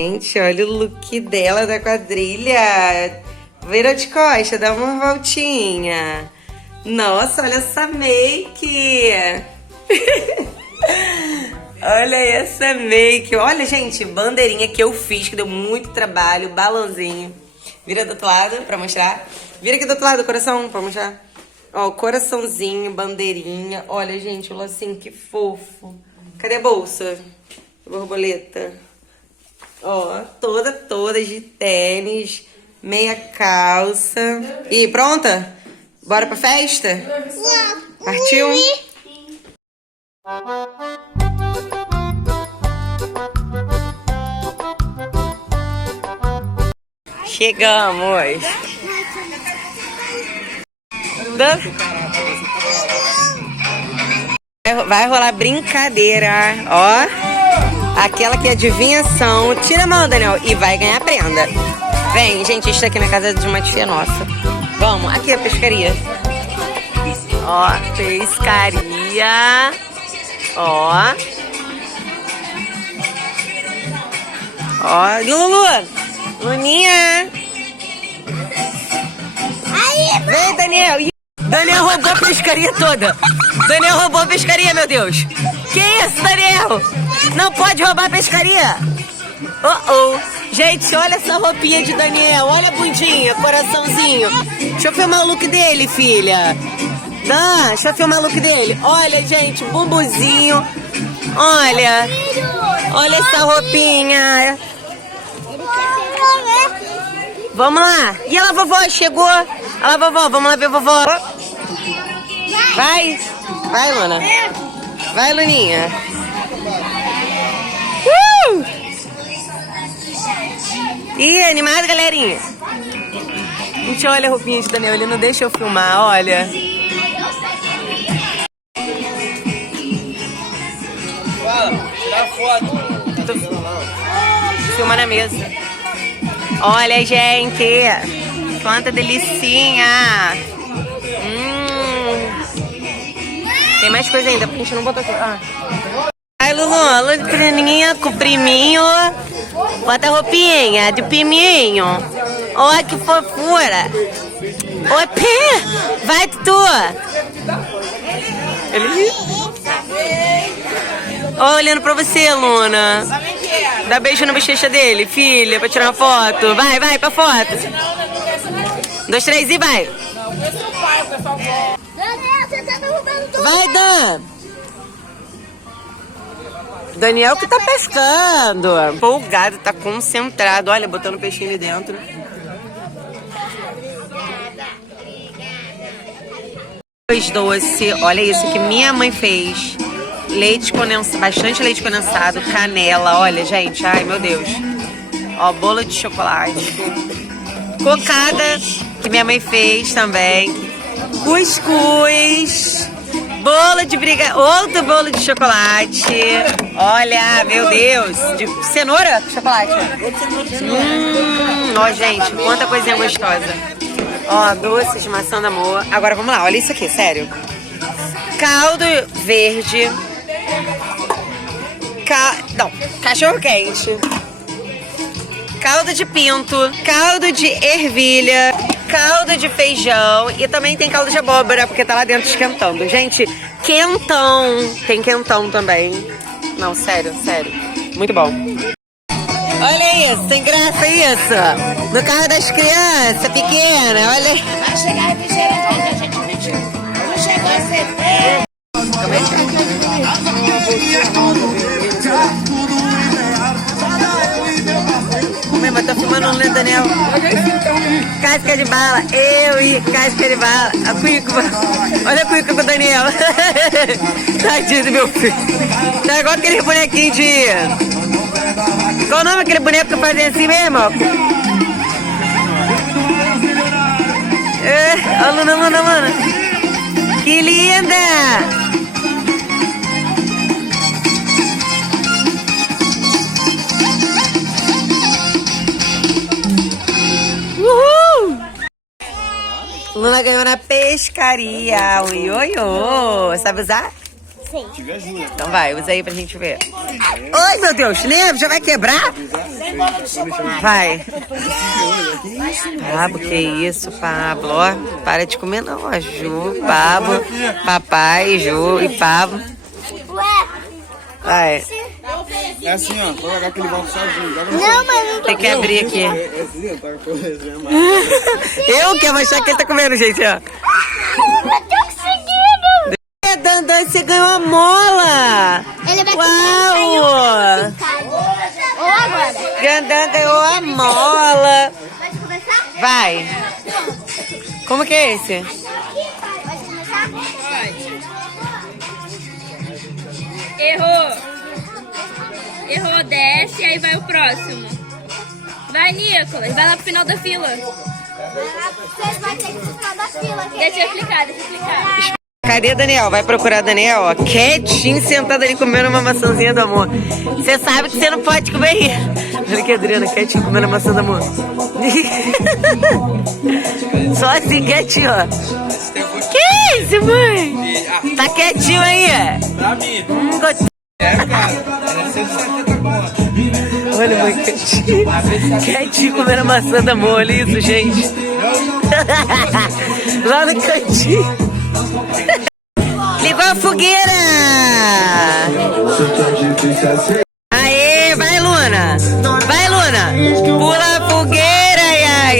Gente, olha o look dela da quadrilha. Vira de costa, dá uma voltinha. Nossa, olha essa make. Olha essa make. Olha, gente, bandeirinha que eu fiz, que deu muito trabalho. Balãozinho. Vira do outro lado pra mostrar. Vira aqui do outro lado, coração, pra mostrar. Ó, coraçãozinho, bandeirinha. Olha, gente, o lacinho, que fofo. Cadê a bolsa? Borboleta. Ó, toda de tênis, meia calça. E pronta? Bora pra festa? Partiu? Chegamos. Vai rolar brincadeira, ó. Aquela que é adivinhação. Tira a mão, Daniel, e vai ganhar prenda. Vem, gente, a gente tá aqui na casa de uma tia nossa. Vamos, aqui é a pescaria. Ó, pescaria. Ó. Ó, Lulu. Luninha. Vem, Daniel. Daniel roubou a pescaria toda. Daniel roubou a pescaria, meu Deus. Que isso, Daniel? Não pode roubar a pescaria. Gente, olha essa roupinha de Daniel. Olha a bundinha, coraçãozinho. Deixa eu filmar o look dele, filha. Deixa eu filmar o look dele. Olha, gente, bumbuzinho. Olha. Olha essa roupinha. Vamos lá. E ela, vovó, chegou. Olha lá, vovó, vamos lá ver a vovó. Vai. Vai, Luna. Vai, Luninha. Ih, animado, galerinha. Gente, olha a roupinha de Daniel. Ele não deixa eu filmar, olha. Tirar foto. Filma na mesa. Olha, gente. Quanta delicinha. Tem mais coisa ainda, porque a gente não botou aqui. Ai, Lulu, pequenininha com priminho. Bota a roupinha de piminho. Olha que fofura. Oi, Pê. Vai, Tutu. Ele... Ó, olhando pra você, Luna. Dá beijo na bochecha dele, filha, pra tirar uma foto. Vai, pra foto. 1, 2, 3 e vai. Vai, Dan. Daniel que tá pescando. Empolgado, tá concentrado. Olha, botando o peixinho ali dentro. Arroz doce. Olha isso que minha mãe fez. Leite condensado, bastante leite condensado, canela. Olha, gente, ai meu Deus. Ó, bolo de chocolate. Cocada, que minha mãe fez também. Cuscuz. Bolo de briga, outro bolo de chocolate. Olha, meu Deus. De cenoura? Chocolate. Ó, gente, quanta coisinha gostosa. Ó, doce de maçã do amor. Agora vamos lá, olha isso aqui, sério. Caldo verde. Cachorro quente. Caldo de pinto. Caldo de ervilha. Caldo de feijão e também tem caldo de abóbora, porque tá lá dentro esquentando. Gente, quentão. Tem quentão também. Não, sério. Muito bom. Olha isso, tem graça isso. No carro das crianças pequenas, olha aí. Vai chegar refrigerante, a gente pediu. Não chegou a ser. Mas tô filmando um lindo, Daniel. Casca de bala, eu e casca de bala. A cuíca. Olha a cuíca com o Daniel. Tadinho do meu filho. Tá igual aquele bonequinho de... Qual o nome daquele boneco que fazia assim mesmo? Olha, Luna. Que linda! Luna ganhou na pescaria. Oi. Sabe usar? Sim. Então vai, usa aí pra gente ver. Ai, meu Deus, né? Já vai quebrar? Vai. Pablo, que isso, Pablo? Ó, para de comer não, ó. Ju, Pablo, papai, Ju e Pablo. Ué. Vai. É assim, ó. Vou jogar aquele bloco sozinho. Não, mas não tô Tem que abrir aqui. Eu quero achar que ele tá comendo, gente, ó. Eu não tô conseguindo. Dandan, você ganhou a mola! Ele vai Uau! Ou agora? Dandan ganhou a mola! Pode começar? Vai! Como que é esse? Pode começar? Errou, desce, aí vai o próximo. Vai, Nicolas, vai lá pro final da fila. Você vai ter que ir no final da fila. Deixa eu explicar. Cadê Daniel? Vai procurar Daniel, ó. Quietinho, sentado ali comendo uma maçãzinha do amor. Você sabe que você não pode comer isso. Olha que Adriana, quietinho comendo a maçã do amor. Só assim, quietinho, ó. Que isso, mãe? Tá quietinho aí, Pra mim. Gostei. Cara. Era 170 conto. Olha, mãe, quietinho. Quietinho comendo a maçã do amor. Olha isso, gente. Lá no cantinho. Ligou a fogueira! Aê, vai, Luna! Vai, Luna! Pula a fogueira, ai, ai!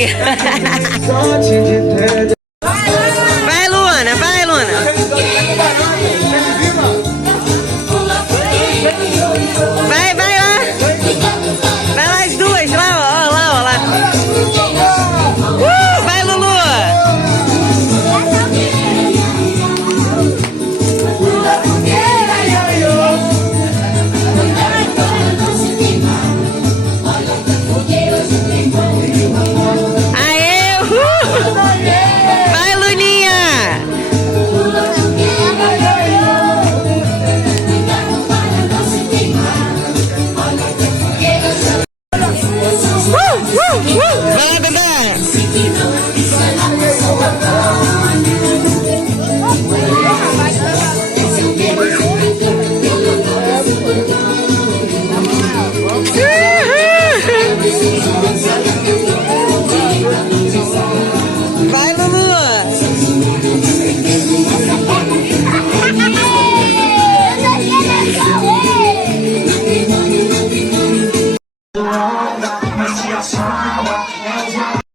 Vai, Luna! Vai, Luna! Vai, vai lá! Vai lá as duas, lá, ó, lá, ó, lá! Vai, Lulu! Aê! Vai, Luninha! Vai lá, Dandã!